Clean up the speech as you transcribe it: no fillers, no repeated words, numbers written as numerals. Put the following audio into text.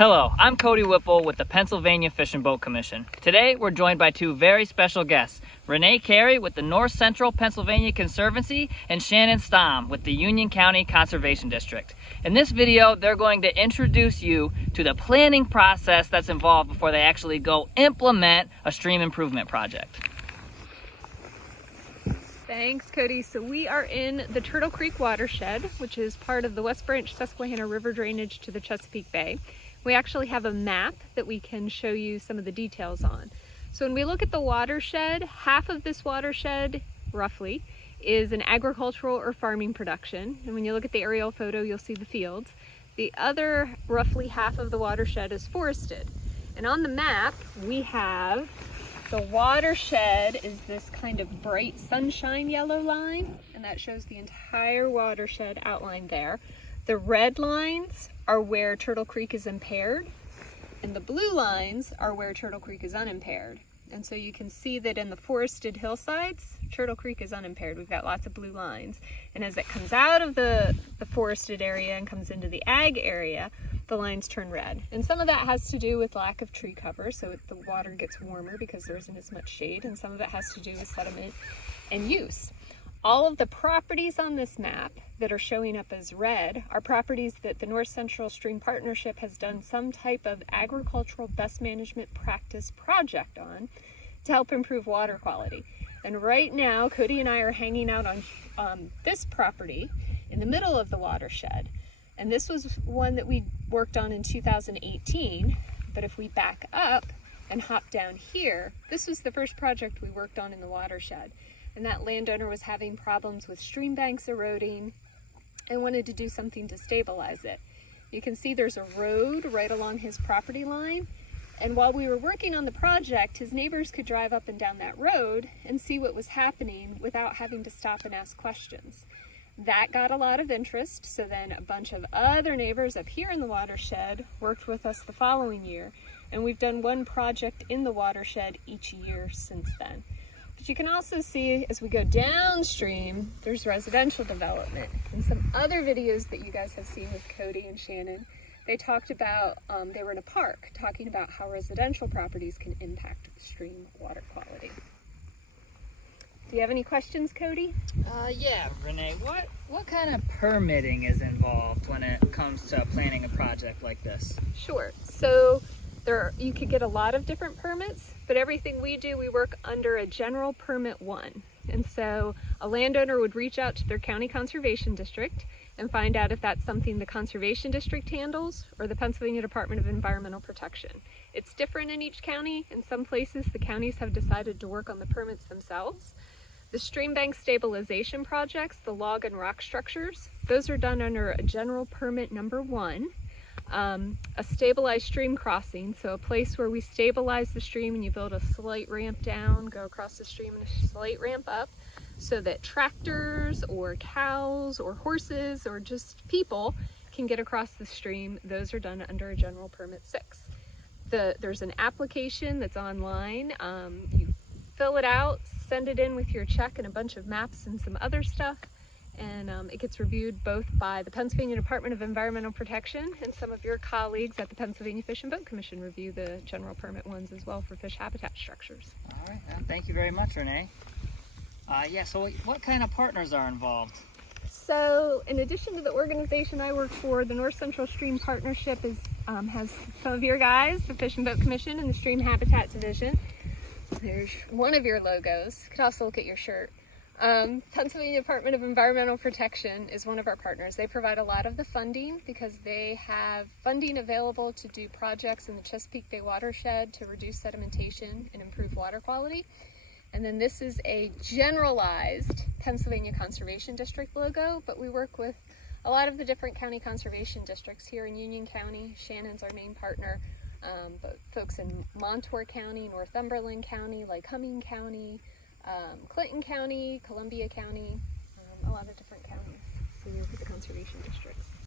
Hello, I'm Cody Whipple with the Pennsylvania Fish and Boat Commission. Today we're joined by two very special guests, Renee Carey with the Northcentral Pennsylvania Conservancy and Shannon Stamm with the Union County Conservation District. In this video, they're going to introduce you to the planning process that's involved before they actually go implement a stream improvement project. Thanks, Cody. So we are in the Turtle Creek watershed, which is part of the West Branch Susquehanna River drainage to the Chesapeake Bay. We actually have a map that we can show you some of the details on. So when we look at the watershed, half of this watershed, roughly, is an agricultural or farming production. And when you look at the aerial photo, you'll see the fields. The other roughly half of the watershed is forested. And on the map, we have the watershed is this kind of bright sunshine yellow line, and that shows the entire watershed outlined there. The red lines are where Turtle Creek is impaired, and the blue lines are where Turtle Creek is unimpaired. And so you can see that in the forested hillsides, Turtle Creek is unimpaired. We've got lots of blue lines. And as it comes out of the forested area and comes into the ag area, the lines turn red. And some of that has to do with lack of tree cover, so the water gets warmer because there isn't as much shade, and some of it has to do with sediment and use. All of the properties on this map that are showing up as red are properties that the North Central Stream Partnership has done some type of agricultural best management practice project on to help improve water quality. And right now, Cody and I are hanging out on this property in the middle of the watershed. And this was one that we worked on in 2018, but if we back up and hop down here, this was the first project we worked on in the watershed. And that landowner was having problems with stream banks eroding and wanted to do something to stabilize it. You can see there's a road right along his property line. And while we were working on the project, his neighbors could drive up and down that road and see what was happening without having to stop and ask questions. That got a lot of interest, so then a bunch of other neighbors up here in the watershed worked with us the following year, and we've done one project in the watershed each year since then. But you can also see as we go downstream, there's residential development. In some other videos that you guys have seen with Cody and Shannon, they talked about, they were in a park talking about how residential properties can impact stream water quality. Do you have any questions, Cody? Yeah, Renee, what kind of permitting is involved when it comes to planning a project like this? Sure. So you could get a lot of different permits, but everything we do, we work under a general permit 1. And so a landowner would reach out to their county conservation district and find out if that's something the conservation district handles or the Pennsylvania Department of Environmental Protection. It's different in each county. In some places, the counties have decided to work on the permits themselves. The stream bank stabilization projects, the log and rock structures, those are done under a general permit number 1. A stabilized stream crossing, so a place where we stabilize the stream and you build a slight ramp down, go across the stream and a slight ramp up so that tractors or cows or horses or just people can get across the stream. Those are done under a general permit 6. There's an application that's online. You fill it out, send it in with your check and a bunch of maps and some other stuff. And it gets reviewed both by the Pennsylvania Department of Environmental Protection and some of your colleagues at the Pennsylvania Fish and Boat Commission review the general permit ones as well for fish habitat structures. All right, thank you very much, Renee. So what kind of partners are involved? So in addition to the organization I work for, the North Central Stream Partnership has some of your guys, the Fish and Boat Commission and the Stream Habitat Division. There's one of your logos. You could also look at your shirt. Pennsylvania Department of Environmental Protection is one of our partners. They provide a lot of the funding because they have funding available to do projects in the Chesapeake Bay watershed to reduce sedimentation and improve water quality. And then this is a generalized Pennsylvania Conservation District logo, but we work with a lot of the different county conservation districts here in Union County. Shannon's our main partner, but folks in Montour County, Northumberland County, Lycoming County, Clinton County, Columbia County, a lot of different counties. So we work with the conservation districts.